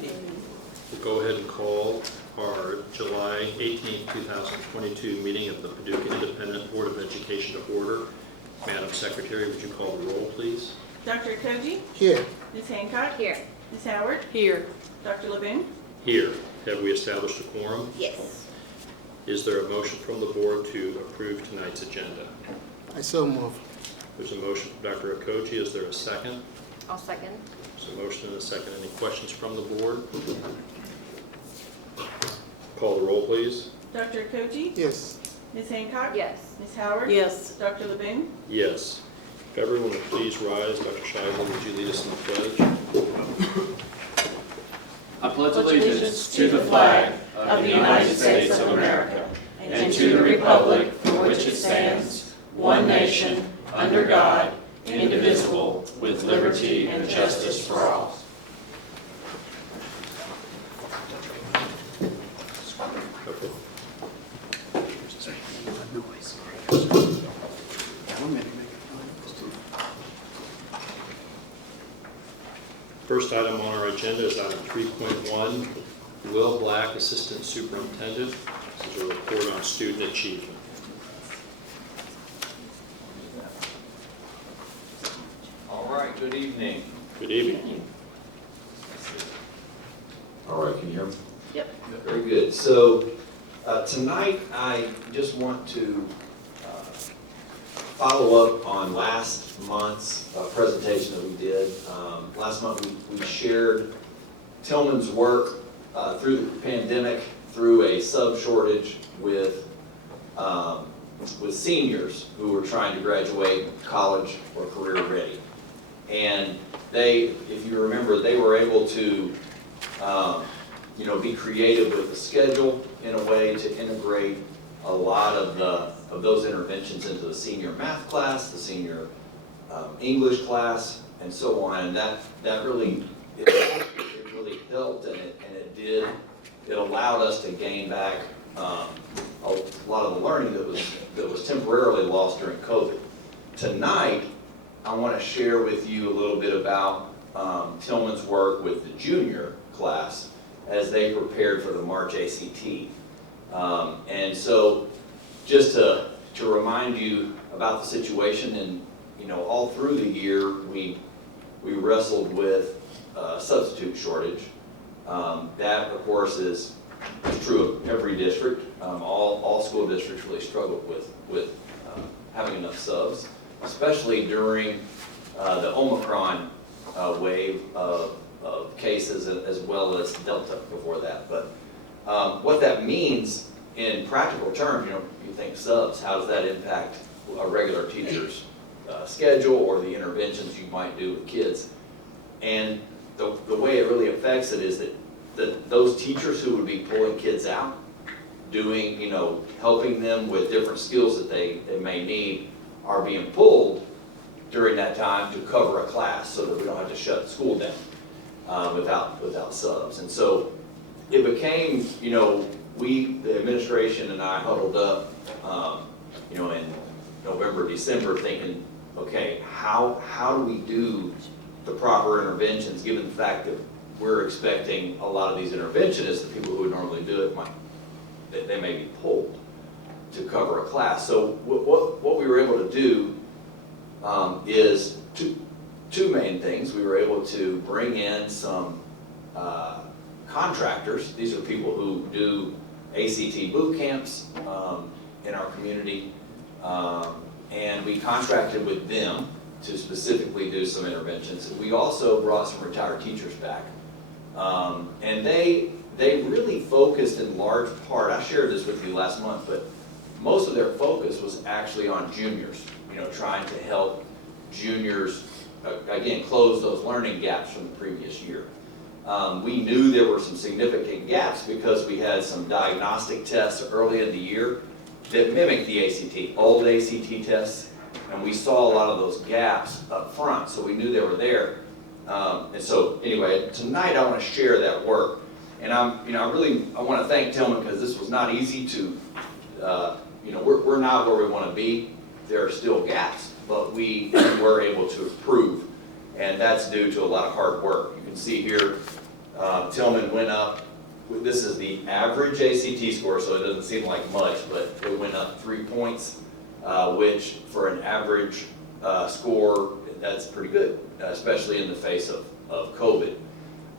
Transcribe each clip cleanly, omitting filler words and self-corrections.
We'll go ahead and call our July 18, 2022 meeting of the Paducah Independent Board of Education to order. Madam Secretary, would you call the roll, please? Dr. Koji? Here. Ms. Hancock? Here. Ms. Howard? Here. Dr. Levin? Here. Have we established a quorum? Yes. Is there a motion from the board to approve tonight's agenda? I so move. There's a motion from Dr. Okoji. Is there a second? I'll second. There's a motion and a second. Any questions from the board? Call the roll, please. Dr. Koji? Yes. Ms. Hancock? Yes. Ms. Howard? Yes. Dr. Levin? Yes. If everyone would please rise. Dr. Scheibel, would you lead us in the pledge? I pledge allegiance to the flag of the United States of America and to the republic for which it stands, one nation, under God, indivisible, with liberty and justice for all. First item on our agenda is item 3.1, Will Black, Assistant Superintendent. This is a report on student achievement. All right, good evening. Good evening. All right, can you hear me? Yep. Very good. So tonight I just want to follow up on last month's presentation that we did. Last month we shared Tilghman's work through the pandemic, through a sub shortage with seniors who were trying to graduate college or career ready. And they, if you remember, they were able to be creative with the schedule in a way to integrate a lot of those interventions into the senior math class, the senior English class, and so on. And that really it really helped, and it allowed us to gain back a lot of the learning that was temporarily lost during COVID. Tonight, I want to share with you a little bit about Tilghman's work with the junior class as they prepared for the March ACT. And so, just to remind you about the situation, and all through the year we wrestled with substitute shortage. That, of course, is true of every district. All school districts really struggled with having enough subs, especially during the Omicron wave of cases, as well as Delta before that. But what that means in practical terms, you think subs, how does that impact a regular teacher's schedule or the interventions you might do with kids? And the way it really affects it is that those teachers who would be pulling kids out, doing, helping them with different skills that they may need, are being pulled during that time to cover a class so that we don't have to shut school down without subs. And so it became, the administration and I huddled up, in November, December, thinking, okay, how do we do the proper interventions, given the fact that we're expecting a lot of these interventionists, the people who would normally do it, they may be pulled to cover a class. So what we were able to do is two main things. We were able to bring in some contractors. These are people who do ACT boot camps in our community, and we contracted with them to specifically do some interventions. We also brought some retired teachers back, and they really focused in large part, I shared this with you last month, but most of their focus was actually on juniors, trying to help juniors, again, close those learning gaps from the previous year. We knew there were some significant gaps because we had some diagnostic tests early in the year that mimicked the ACT, old ACT tests, and we saw a lot of those gaps up front, so we knew they were there. And so anyway, tonight I want to share that work, and I want to thank Tilghman, because this was not easy to, we're not where we want to be. There are still gaps, but we were able to improve, and that's due to a lot of hard work. You can see here Tilghman went up, this is the average ACT score, so it doesn't seem like much, but it went up 3 points, which for an average score, that's pretty good, especially in the face of COVID.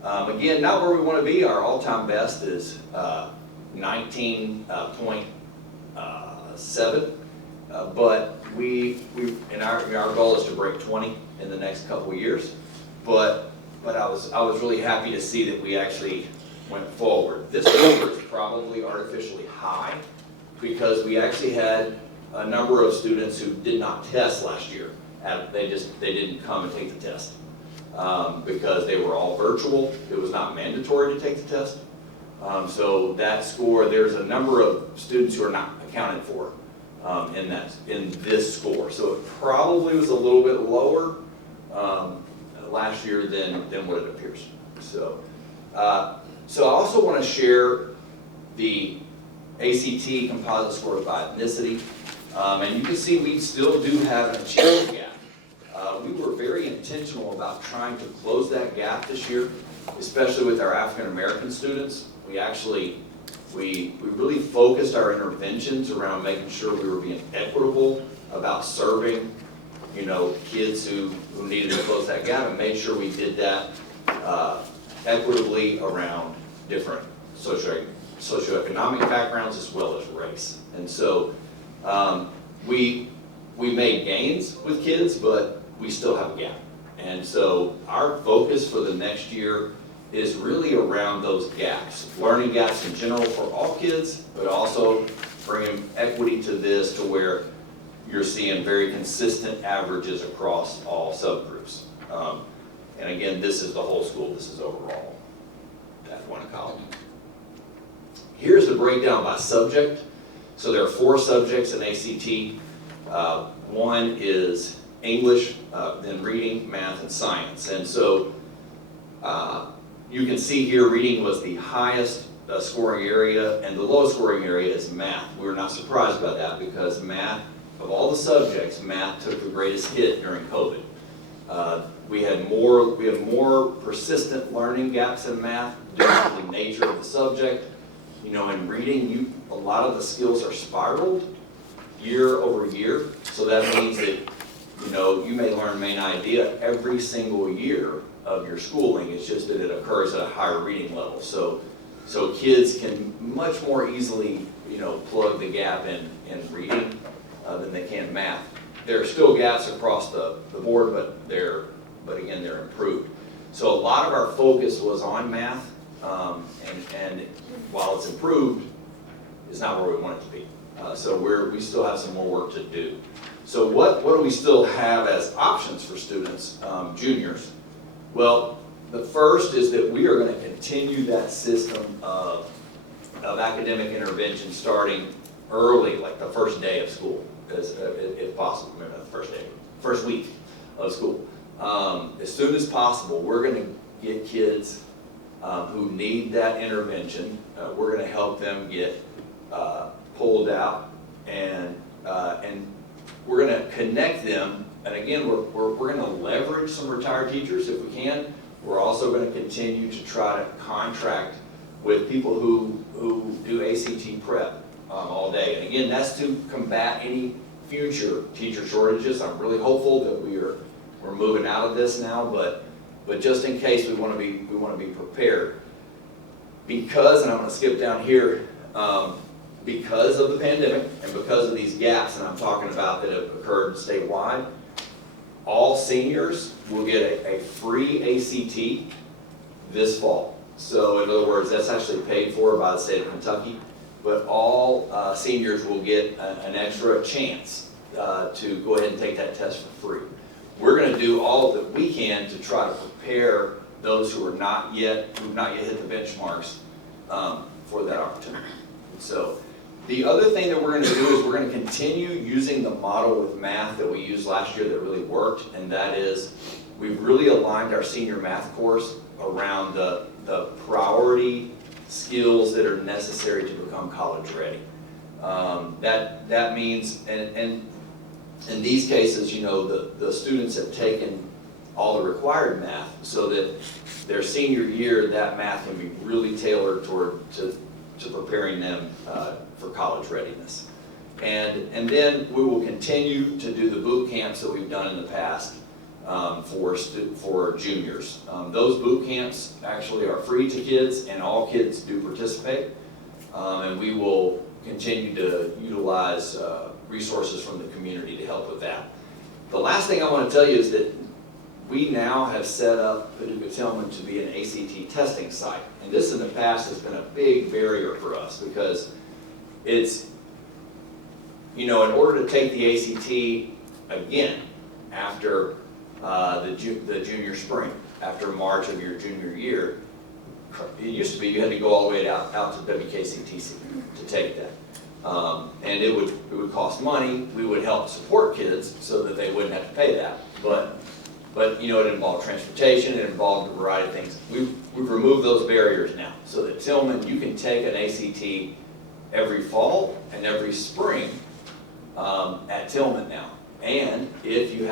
Again, not where we want to be. Our all-time best is 19.7, but our goal is to break 20 in the next couple of years. But I was really happy to see that we actually went forward. This number is probably artificially high because we actually had a number of students who did not test last year. They didn't come and take the test because they were all virtual. It was not mandatory to take the test. So that score, there's a number of students who are not accounted for in this score. So it probably was a little bit lower last year than what it appears. So I also want to share the ACT composite scores by ethnicity. And you can see we still do have an achievement gap. We were very intentional about trying to close that gap this year, especially with our African American students. We really focused our interventions around making sure we were being equitable about serving, kids who needed to close that gap, and made sure we did that equitably around different socioeconomic backgrounds as well as race. And so we made gains with kids, but we still have a gap. And so our focus for the next year is really around those gaps, learning gaps in general for all kids, but also bringing equity to this to where you're seeing very consistent averages across all subgroups. And again, this is the whole school, this is overall, that one column. Here's the breakdown by subject. So there are 4 subjects in ACT. One is English, then reading, math, and science. And so you can see here reading was the highest scoring area, and the lowest scoring area is math. We're not surprised by that because math, of all the subjects, math took the greatest hit during COVID. We had more persistent learning gaps in math due to the nature of the subject. In reading, a lot of the skills are spiraled year over year, so that means that you may learn main idea every single year of your schooling. It's just that it occurs at a higher reading level. So kids can much more easily plug the gap in reading than they can in math. There are still gaps across the board, but again they're improved. So a lot of our focus was on math, and while it's improved, it's not where we want it to be. So we still have some more work to do. So what do we still have as options for students, juniors? Well, the first is that we are going to continue that system of academic intervention starting early, like the first day of school, if possible. Remember, the first week of school. As soon as possible, we're going to get kids who need that intervention. We're going to help them get pulled out, and we're going to connect them. And again, we're going to leverage some retired teachers if we can. We're also going to continue to try to contract with people who do ACT prep all day. And again, that's to combat any future teacher shortages. I'm really hopeful that we're moving out of this now, but just in case, we want to be prepared. Because, and I'm going to skip down here, because of the pandemic and because of these gaps that I'm talking about that have occurred statewide, all seniors will get a free ACT this fall. So in other words, that's actually paid for by the state of Kentucky, but all seniors will get an extra chance to go ahead and take that test for free. We're going to do all that we can to try to prepare those who've not yet hit the benchmarks for that opportunity. So the other thing that we're going to do is we're going to continue using the model with math that we used last year that really worked, and that is we've really aligned our senior math course around the priority skills that are necessary to become college ready. That means, and in these cases, the students have taken all the required math so that their senior year, that math can be really tailored to preparing them for college readiness. And then we will continue to do the boot camps that we've done in the past for juniors. Those boot camps actually are free to kids, and all kids do participate. And we will continue to utilize resources from the community to help with that. The last thing I want to tell you is that we now have set up Paducah Tilghman to be an ACT testing site. And this in the past has been a big barrier for us because it's, in order to take the ACT again after the junior spring, after March of your junior year, it used to be you had to go all the way out to WKCTC to take that. And it would cost money. We would help support kids so that they wouldn't have to pay that. But it involved transportation, it involved a variety of things. We've removed those barriers now, so that Tilghman, you can take an ACT every fall and every spring at Tilghman now. And if you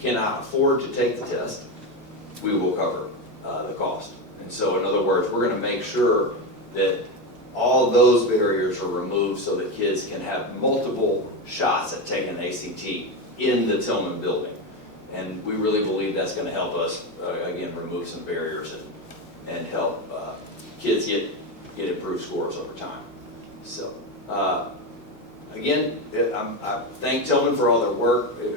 cannot afford to take the test, we will cover the cost. And so, in other words, we're going to make sure that all those barriers are removed so that kids can have multiple shots at taking an ACT in the Tilghman building. And we really believe that's going to help us, again, remove some barriers and help kids get improved scores over time. So, again, I thank Tilghman for all their work. It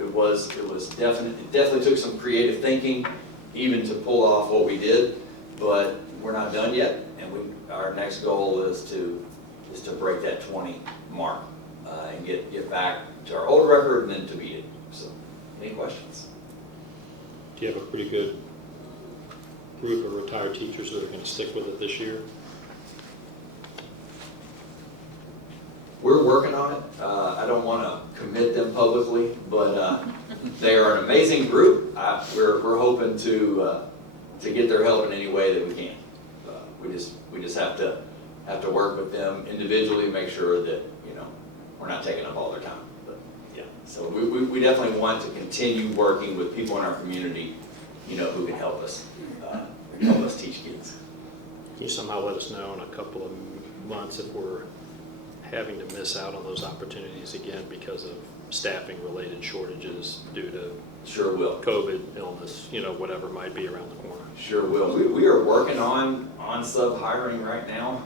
definitely took some creative thinking even to pull off what we did, but we're not done yet. And our next goal is to break that 20 mark and get back to our old record and then to beat it. So, any questions? Do you have a pretty good group of retired teachers that are going to stick with it this year? We're working on it. I don't want to commit them publicly, but they are an amazing group. We're hoping to get their help in any way that we can. We just have to work with them individually, make sure that we're not taking up all their time. But yeah, so we definitely want to continue working with people in our community, who can help us teach kids. Can you somehow let us know in a couple of months if we're having to miss out on those opportunities again because of staffing related shortages due to Sure will. COVID, illness, whatever might be around the corner? Sure will. We are working on sub hiring right now.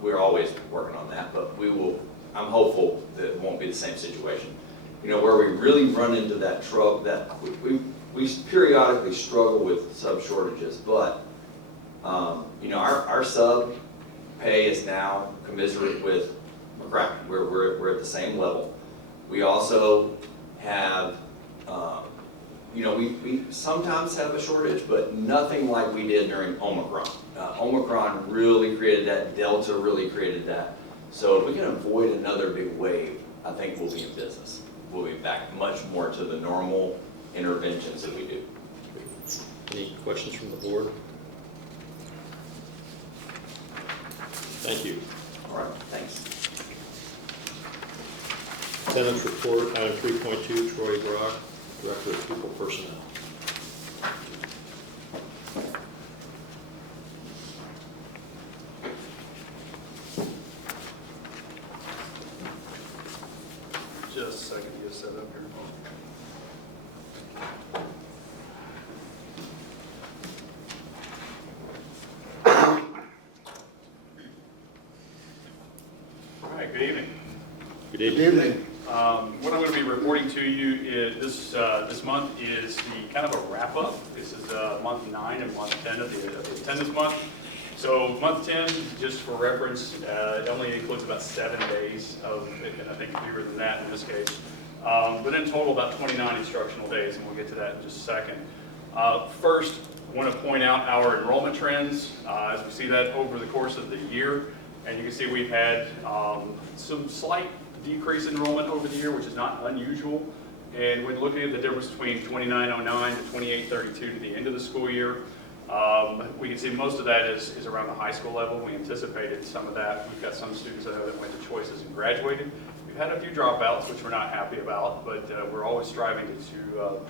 We're always working on that, but I'm hopeful that it won't be the same situation. Where we really run into that trouble, that we periodically struggle with sub shortages, but our sub pay is now commensurate with McCracken. We're at the same level. We also have, we sometimes have a shortage, but nothing like we did during Omicron. Omicron really created that, Delta really created that. So if we can avoid another big wave, I think we'll be in business. We'll be back much more to the normal interventions that we do. Any questions from the board? Thank you. All right, thanks. Attendance report, item 3.2, Troy Brock, Director of People Personnel. Just a second to get set up here. All right, good evening. Good evening. What I'm going to be reporting to you is this month is the kind of a wrap up. This is month 9 and month 10 of the attendance month. So month 10, just for reference, it only includes about 7 days of, and I think fewer than that in this case. But in total, about 29 instructional days, and we'll get to that in just a second. First, I want to point out our enrollment trends as we see that over the course of the year. And you can see we've had some slight decrease in enrollment over the year, which is not unusual. And when looking at the difference between 2909 to 2832 to the end of the school year, we can see most of that is around the high school level. We anticipated some of that. We've got some students I know that went to choices and graduated. We've had a few dropouts, which we're not happy about, but we're always striving to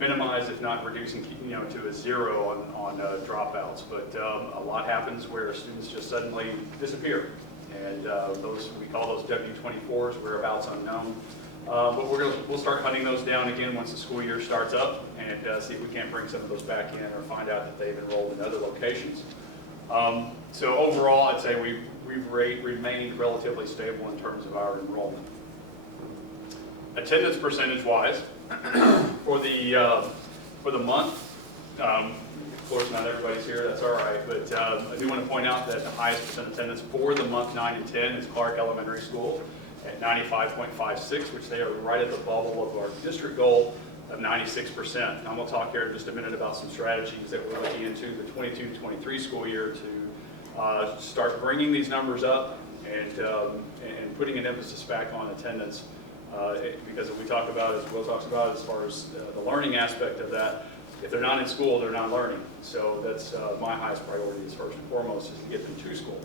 minimize, if not reducing, to a zero on dropouts. But a lot happens where students just suddenly disappear. And we call those W-24s, whereabouts unknown. But we'll start hunting those down again once the school year starts up and see if we can't bring some of those back in or find out that they've enrolled in other locations. So overall, I'd say we've remained relatively stable in terms of our enrollment. Attendance percentage-wise, for the month, of course not everybody's here, that's all right, but I do want to point out that the highest percent attendance for the month 9 and 10 is Clark Elementary School at 95.56, which they are right at the bubble of our district goal of 96%. I'm going to talk here in just a minute about some strategies that we're looking into the 22-23 school year to start bringing these numbers up and putting an emphasis back on attendance. Because if we talk about, as Will talks about, as far as the learning aspect of that, if they're not in school, they're not learning. So that's my highest priority is first and foremost is to get them to school.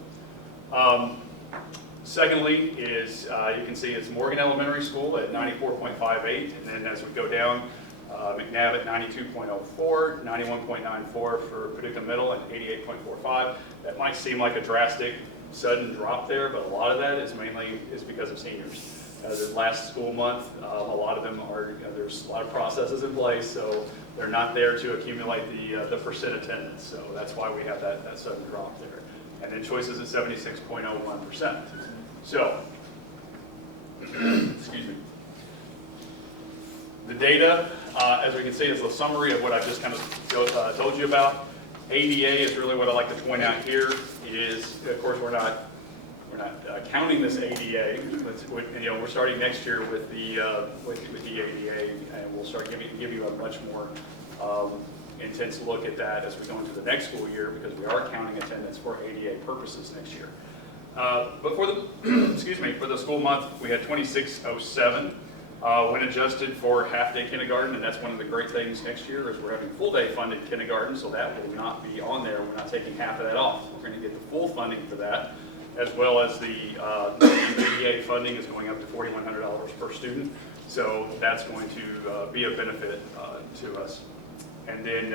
Secondly is, you can see it's Morgan Elementary School at 94.58, and then as we go down, McNabb at 92.04, 91.94 for Paducah Middle at 88.45. That might seem like a drastic, sudden drop there, but a lot of that is because of seniors. The last school month, a lot of them are, there's a lot of processes in place, so they're not there to accumulate the percent attendance. So that's why we have that sudden drop there. And then choices at 76.01%. So, excuse me. The data, as we can see, is a summary of what I just kind of told you about. ADA is really what I like to point out here is, of course, we're not counting this ADA. We're starting next year with the ADA, and we'll start give you a much more intense look at that as we go into the next school year, because we are counting attendance for ADA purposes next year. But for the for the school month, we had 2607 when adjusted for half-day kindergarten, and that's one of the great things next year is we're having full-day funded kindergarten, so that will not be on there. We're not taking half of that off. We're going to get the full funding for that, as well as the ADA funding is going up to $4,100 per student. So that's going to be a benefit to us. And then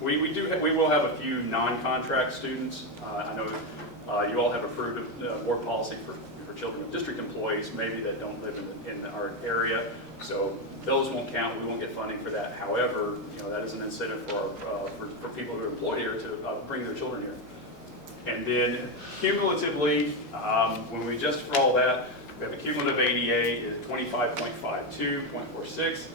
we will have a few non-contract students. I know you all have approved a board policy for children of district employees, maybe that don't live in our area. So those won't count. We won't get funding for that. However, that is an incentive for people who are employed here to bring their children here. And then cumulatively, when we adjust for all that, we have a cumulative ADA is 25.52, 0.46.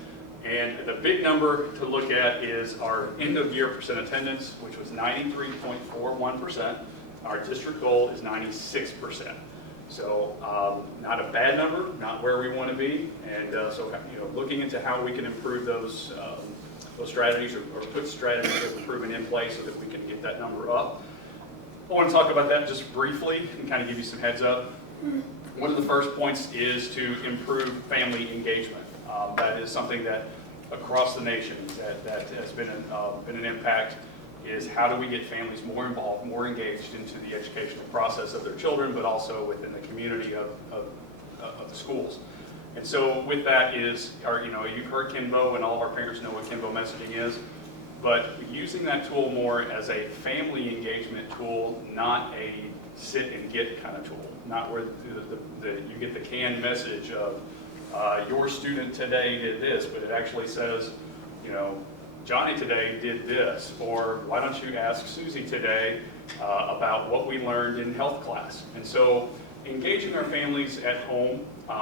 And the big number to look at is our end of year percent attendance, which was 93.41%. Our district goal is 96%. So not a bad number, not where we want to be. And so looking into how we can improve those strategies or put strategies of improvement in place so that we can get that number up. I want to talk about that just briefly and kind of give you some heads up. One of the first points is to improve family engagement. That is something that across the nation that has been an impact, is how do we get families more involved, more engaged into the educational process of their children, but also within the community of the schools. And so with that is, you've heard Kimbo, and all of our parents know what Kimbo messaging is. But using that tool more as a family engagement tool, not a sit and get kind of tool. Not where you get the canned message of your student today did this, but it actually says, Johnny today did this, or why don't you ask Susie today about what we learned in health class. And so engaging our families at home, I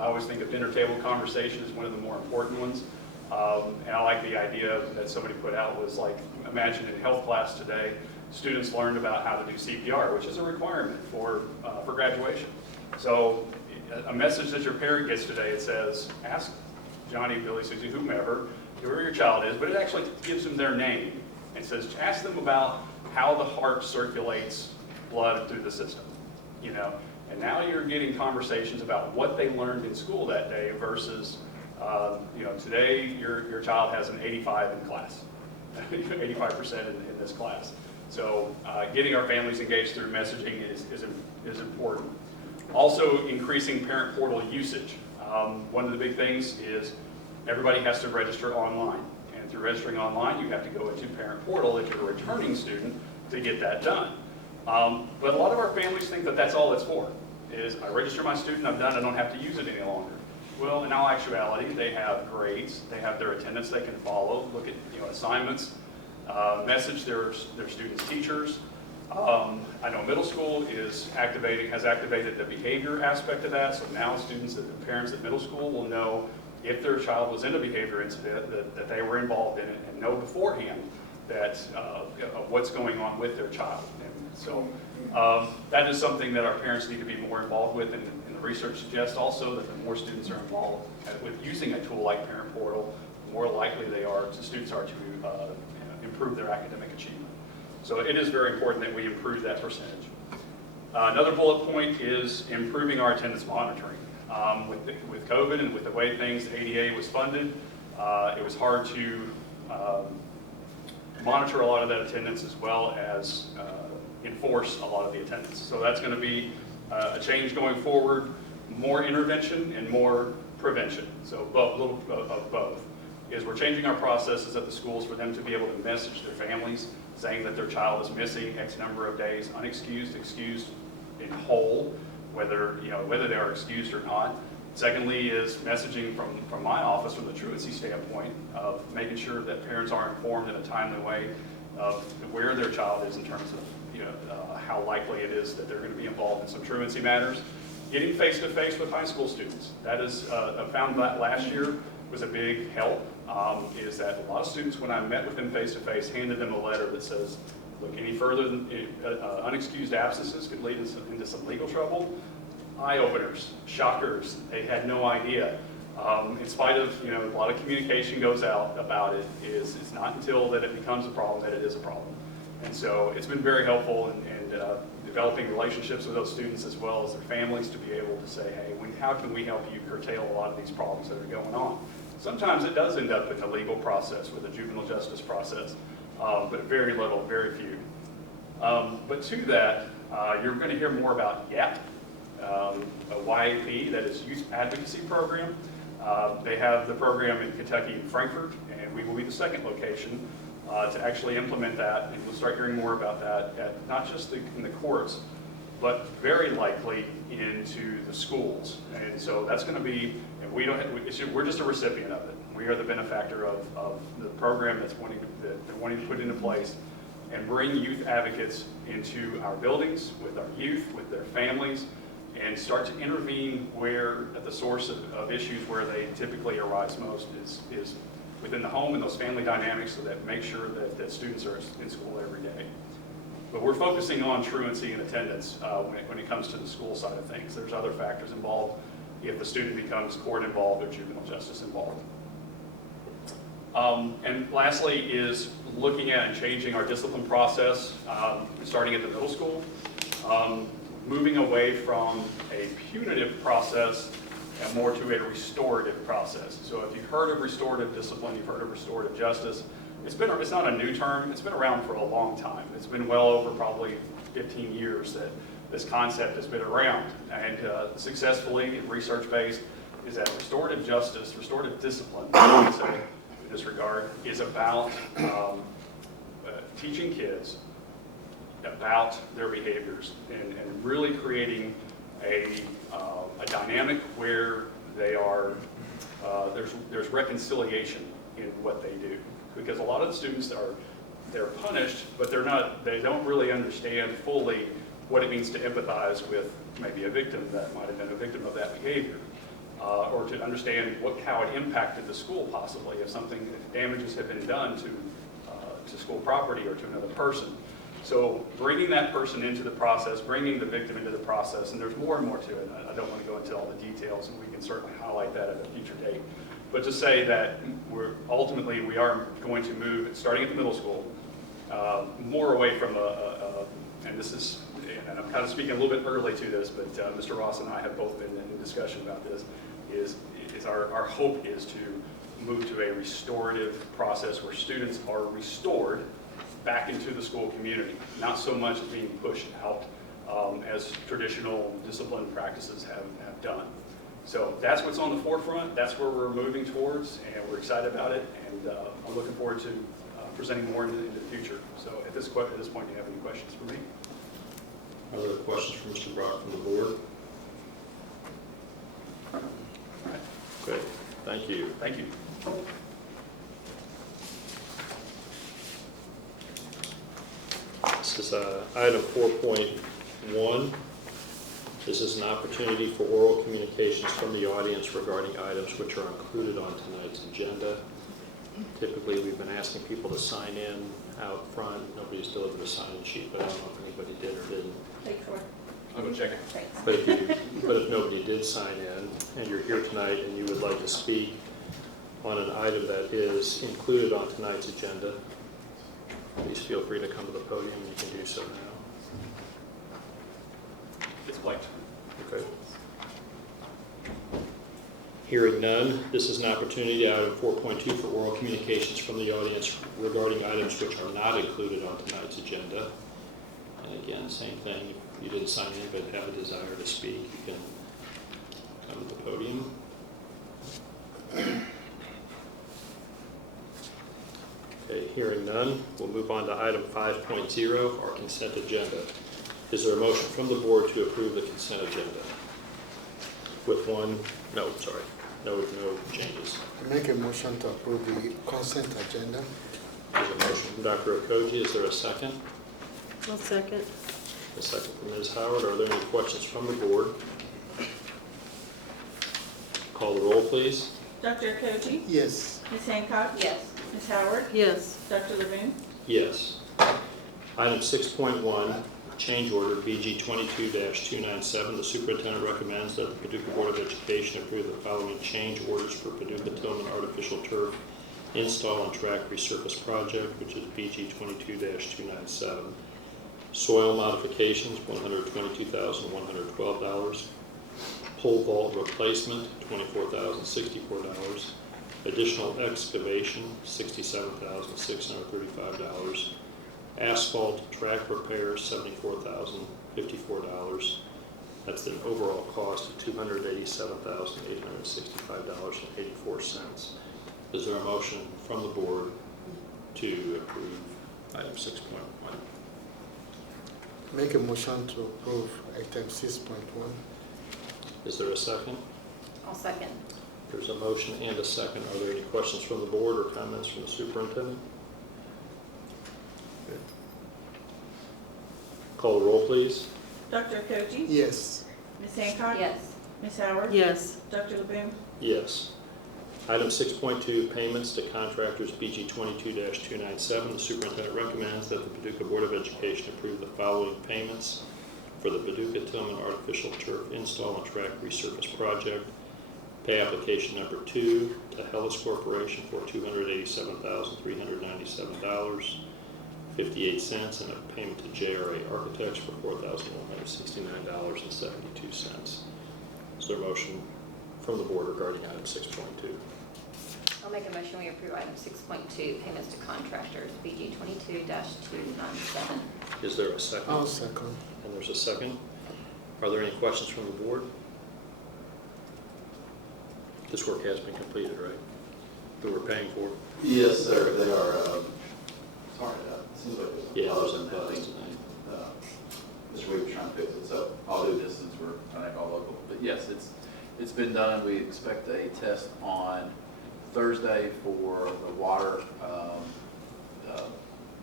always think a dinner table conversation is one of the more important ones. And I like the idea that somebody put out was like, imagine in health class today, students learned about how to do CPR, which is a requirement for graduation. So a message that your parent gets today, it says, ask Johnny, Billy, Susie, whomever your child is, but it actually gives them their name. It says, ask them about how the heart circulates blood through the system, And now you're getting conversations about what they learned in school that day versus, today your child has an 85 in class, 85% in this class. So getting our families engaged through messaging is important. Also, increasing parent portal usage. One of the big things is everybody has to register online. And through registering online, you have to go into parent portal if you're a returning student to get that done. But a lot of our families think that that's all it's for, is I register my student, I'm done, I don't have to use it any longer. Well, in all actuality, they have grades, they have their attendance they can follow, look at assignments, message their students' teachers. I know middle school has activated the behavior aspect of that, so now students and parents at middle school will know if their child was in a behavior incident that they were involved in it, and know beforehand that what's going on with their child. And so that is something that our parents need to be more involved with, and the research suggests also that the more students are involved with using a tool like Parent Portal, the more likely students are to improve their academic achievement. So it is very important that we improve that percentage. Another bullet point is improving our attendance monitoring. With COVID and with the way the ADA was funded, it was hard to monitor a lot of that attendance as well as enforce a lot of the attendance. So that's going to be a change going forward, more intervention and more prevention. So a little of both. Is we're changing our processes at the schools for them to be able to message their families saying that their child is missing X number of days, unexcused, excused, in whole, whether they are excused or not. Secondly is messaging from my office from the truancy standpoint of making sure that parents are informed in a timely way of where their child is in terms of how likely it is that they're going to be involved in some truancy matters. Getting face-to-face with high school students. That is, I found that last year was a big help, is that a lot of students, when I met with them face-to-face, handed them a letter that says, look, any further than unexcused absences could lead into some legal trouble. Eye-openers, shockers, they had no idea. In spite of, a lot of communication goes out about it, it's not until that it becomes a problem that it is a problem. And so it's been very helpful in developing relationships with those students as well as their families to be able to say, hey, how can we help you curtail a lot of these problems that are going on? Sometimes it does end up in the legal process with the juvenile justice process, but very little, very few. But to that, you're going to hear more about YAP, a YAP, that is Youth Advocacy Program. They have the program in Kentucky and Frankfurt, and we will be the second location to actually implement that, and we'll start hearing more about that at not just in the courts, but very likely into the schools. And so that's going to be, and we're just a recipient of it. We are the benefactor of the program that they're wanting to put into place and bring youth advocates into our buildings with our youth, with their families, and start to intervene where at the source of issues where they typically arise most is within the home and those family dynamics, so that make sure that students are in school every day. But we're focusing on truancy and attendance when it comes to the school side of things. There's other factors involved if the student becomes court involved or juvenile justice involved. And lastly is looking at and changing our discipline process, starting at the middle school, moving away from a punitive process and more to a restorative process. So if you've heard of restorative discipline, you've heard of restorative justice, it's not a new term, it's been around for a long time. It's been well over probably 15 years that this concept has been around, and successfully and research-based is that restorative justice, restorative discipline, I would say, in this regard, is about teaching kids about their behaviors and really creating a dynamic where they are, there's reconciliation in what they do. Because a lot of the students they're punished, but they don't really understand fully what it means to empathize with maybe a victim that might have been a victim of that behavior, or to understand how it impacted the school possibly if damages have been done to school property or to another person. So bringing that person into the process, bringing the victim into the process, and there's more and more to it. I don't want to go into all the details, and we can certainly highlight that at a future date. But to say that ultimately we are going to move, starting at the middle school, more away from and this is, and I'm kind of speaking a little bit early to this, but Mr. Ross and I have both been in discussion about this, is our hope is to move to a restorative process where students are restored back into the school community, not so much as being pushed out as traditional discipline practices have done. So that's what's on the forefront, that's where we're moving towards, and we're excited about it, and I'm looking forward to presenting more in the future. So at this point, do you have any questions for me? Other questions from Mr. Brock from the board? Great, thank you. Thank you. This is item 4.1. This is an opportunity for oral communications from the audience regarding items which are included on tonight's agenda. Typically, we've been asking people to sign in out front. Nobody's delivered a sign-in sheet, but I don't know if anybody did or didn't. Take 4. I'll go check it. Thanks. But if nobody did sign in and you're here tonight and you would like to speak on an item that is included on tonight's agenda, please feel free to come to the podium. You can do so now. It's blank. Okay. Hearing none, this is an opportunity, item 4.2, for oral communications from the audience regarding items which are not included on tonight's agenda. And again, same thing, if you didn't sign in but have a desire to speak, you can come to the podium. Okay, hearing none, we'll move on to item 5.0, our consent agenda. Is there a motion from the board to approve the consent agenda? With no changes. I make a motion to approve the consent agenda. There's a motion from Dr. Okoji. Is there a second? I'll second. A second from Ms. Howard. Are there any questions from the board? Call the roll, please. Dr. Okoji? Yes. Ms. Hancock? Yes. Ms. Howard? Yes. Dr. Levine? Yes. Item 6.1, change order BG 22-297. The superintendent recommends that the Paducah Board of Education approve the following change orders for Paducah Tilghman artificial turf install and track resurface project, which is BG 22-297. Soil modifications, $122,112. Pole vault replacement, $24,064. Additional excavation, $67,635. Asphalt track repair, $74,054. That's an overall cost of $287,865.84. Is there a motion from the board to approve item 6.1? Make a motion to approve item 6.1. Is there a second? I'll second. There's a motion and a second. Are there any questions from the board or comments from the superintendent? Good. Call the roll, please. Dr. Okoji? Yes. Ms. Hancock? Yes. Ms. Howard? Yes. Dr. Levine? Yes. Item 6.2, payments to contractors, BG 22-297. The superintendent recommends that the Paducah Board of Education approve the following payments for the Paducah Tilghman artificial turf install and track resurface project. Pay application number 2 to Hellas Corporation for $287,397.58, and a payment to JRA Architects for $4,169.72. Is there a motion from the board regarding item 6.2? I'll make a motion we approve item 6.2, payments to contractors, BG 22-297. Is there a second? I'll second. And there's a second. Are there any questions from the board? This work has been completed, right? That we're paying for? Yes, sir, they are, sorry, it seems like Yeah, there's there's a a buzz buzz tonight. tonight. This week we're trying to fix it, so I'll do this since we're trying to make all local. But yes, it's been done. We expect a test on Thursday for the water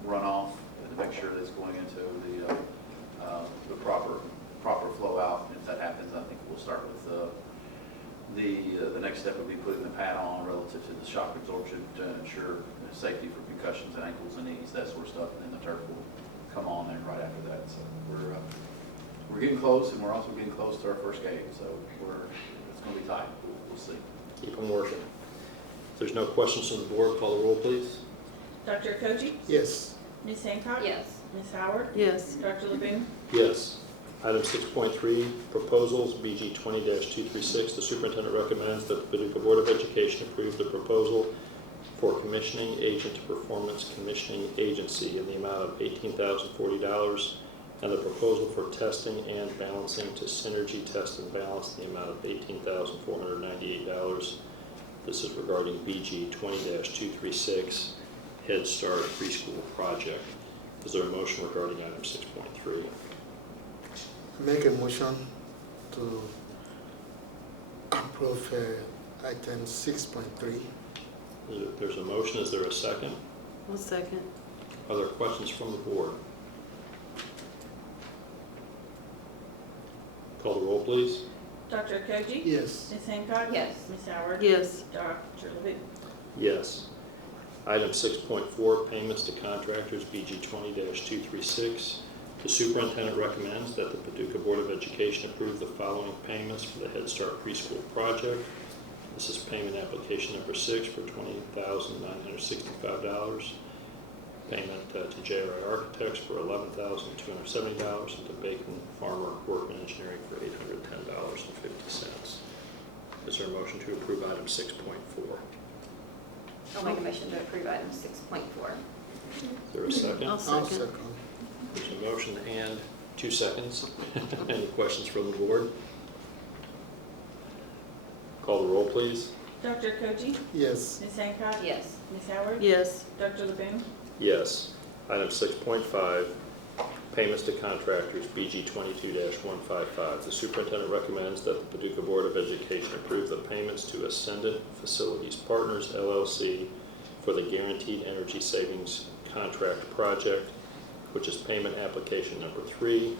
runoff and to make sure that it's going into the proper flow out. If that happens, I think we'll start with the next step would be putting the pad on relative to the shock absorption to ensure safety for concussions and ankles and knees, that sort of stuff, and then the turf will come on there right after that. So we're getting close, and we're also getting close to our first game. So it's going to be tight. We'll see. Keep them working. If there's no questions from the board, call the roll, please. Dr. Okoji? Yes. Ms. Hancock? Yes. Ms. Howard? Yes. Dr. Levine? Yes. Item 6.3, proposals, BG 20-236. The superintendent recommends that the Paducah Board of Education approve the proposal for commissioning agent to performance commissioning agency in the amount of $18,040 and the proposal for testing and balancing to Synergy Test and Balance in the amount of $18,498. This is regarding BG 20-236 Head Start Preschool Project. Is there a motion regarding item 6.3? Make a motion to approve item 6.3. There's a motion. Is there a second? One second. Are there questions from the board? Call the roll, please. Dr. Koji? Yes. Ms. Hancock? Yes. Ms. Howard? Yes. Dr. Levine? Yes. Item 6.4, payments to contractors, BG 20-236. The superintendent recommends that the Paducah Board of Education approve the following payments for the Head Start Preschool Project. This is payment application number 6 for $20,965. Payment to JRI Architects for $11,270, and to Bacon Farmer Workman Engineering for $810.50. Is there a motion to approve item 6.4? I'll make a motion to approve item 6.4. Is there a second? I'll I'll second. second. There's a motion and 2 seconds. Any questions from the board? Call the roll, please. Dr. Koji? Yes. Ms. Hancock? Yes. Ms. Howard? Yes. Dr. Levine? Yes. Item 6.5, payments to contractors, BG 22-155. The superintendent recommends that the Paducah Board of Education approve the payments to Ascendant Facilities Partners, LLC, for the Guaranteed Energy Savings Contract Project, which is payment application number 3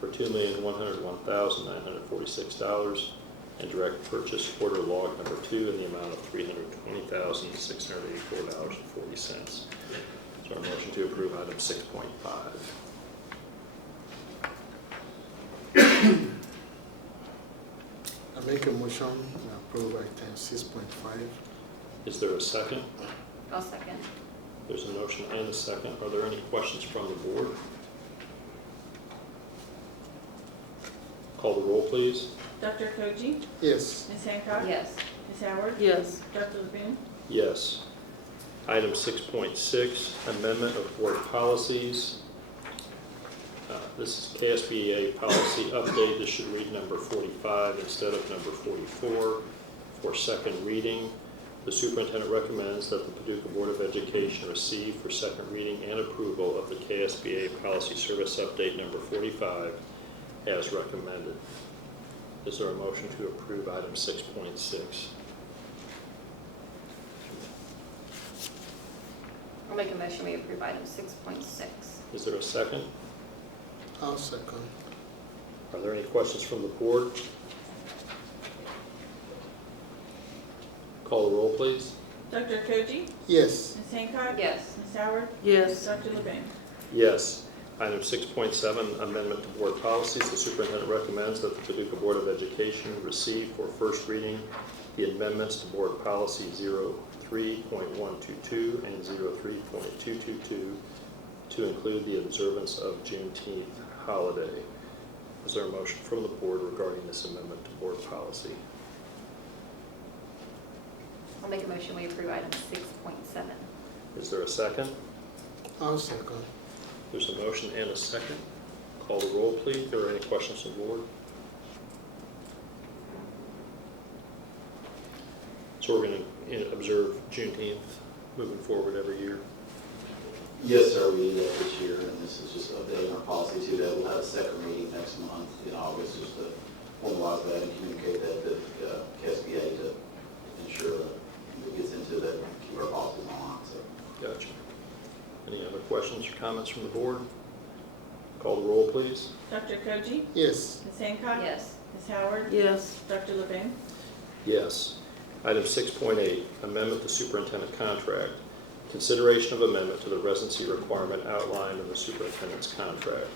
for $2,101,946, and direct purchase order log number 2 in the amount of $320,684.40. So our motion to approve item 6.5. I make a motion to approve item 6.5. Is there a second? I'll second. There's a motion and a second. Are there any questions from the board? Call the roll, please. Dr. Koji? Yes. Ms. Hancock? Yes. Ms. Howard? Yes. Dr. Levine? Yes. Item 6.6, amendment of board policies. This is KSBA policy update. This should read number 45 instead of number 44 for second reading. The superintendent recommends that the Paducah Board of Education receive for second reading and approval of the KSBA policy service update number 45 as recommended. Is there a motion to approve item 6.6? I'll make a motion we approve item 6.6. Is there a second? I'll second. Are there any questions from the board? Call the roll, please. Dr. Koji? Yes. Ms. Hancock? Yes. Ms. Howard? Yes. Dr. Levine? Yes. Item 6.7, amendment to board policies. The superintendent recommends that the Paducah Board of Education receive for first reading the amendments to board policy 03.122 and 03.222 to include the observance of Juneteenth holiday. Is there a motion from the board regarding this amendment to board policy? I'll make a motion we approve item 6.7. Is there a second? I'll second. There's a motion and a second. Call the roll, please. Are there any questions from the board? So we're going to observe Juneteenth moving forward every year. Yes, sir, we did that this year, and this is just updating our policy too, that we'll have a second meeting next month in August, just to formalize that and communicate that to KSBA to ensure that it gets into that, keep our policies on line, so. Gotcha. Any other questions or comments from the board? Call the roll, please. Dr. Koji? Yes. Ms. Hancock? Yes. Ms. Howard? Yes. Dr. Levine? Yes. Item 6.8, amendment to superintendent contract. Consideration of amendment to the residency requirement outlined in the superintendent's contract.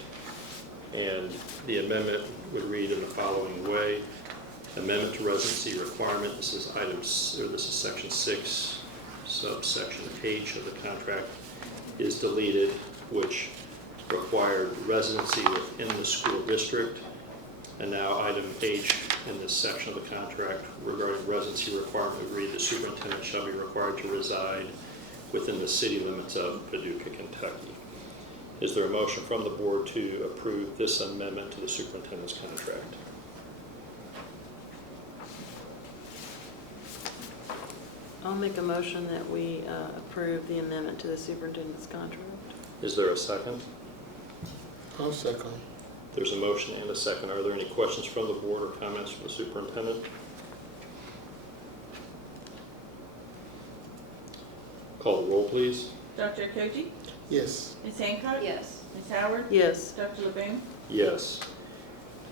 And the amendment would read in the following way. Amendment to residency requirement, this is section 6, subsection H of the contract, is deleted, which required residency within the school district. And now item H in this section of the contract regarding residency requirement would read, the superintendent shall be required to reside within the city limits of Paducah, Kentucky. Is there a motion from the board to approve this amendment to the superintendent's contract? I'll make a motion that we approve the amendment to the superintendent's contract. Is there a second? I'll second. There's a motion and a second. Are there any questions from the board or comments from the superintendent? Call the roll, please. Dr. Koji? Yes. Ms. Hancock? Yes. Ms. Howard? Yes. Dr. LeBoon? Yes.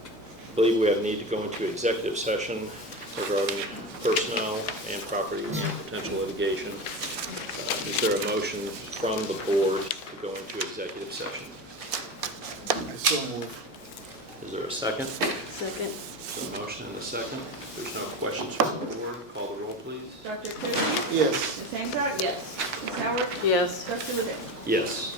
I believe we have need to go into executive session regarding personnel and property and potential litigation. Is there a motion from the board to go into executive session? I so move. Is there a second? Second. There's a motion and a second. If there's no questions from the board, call the roll, please. Dr. Koji? Yes. Ms. Hancock? Yes. Ms. Howard? Yes. Dr. LeBoon? Yes.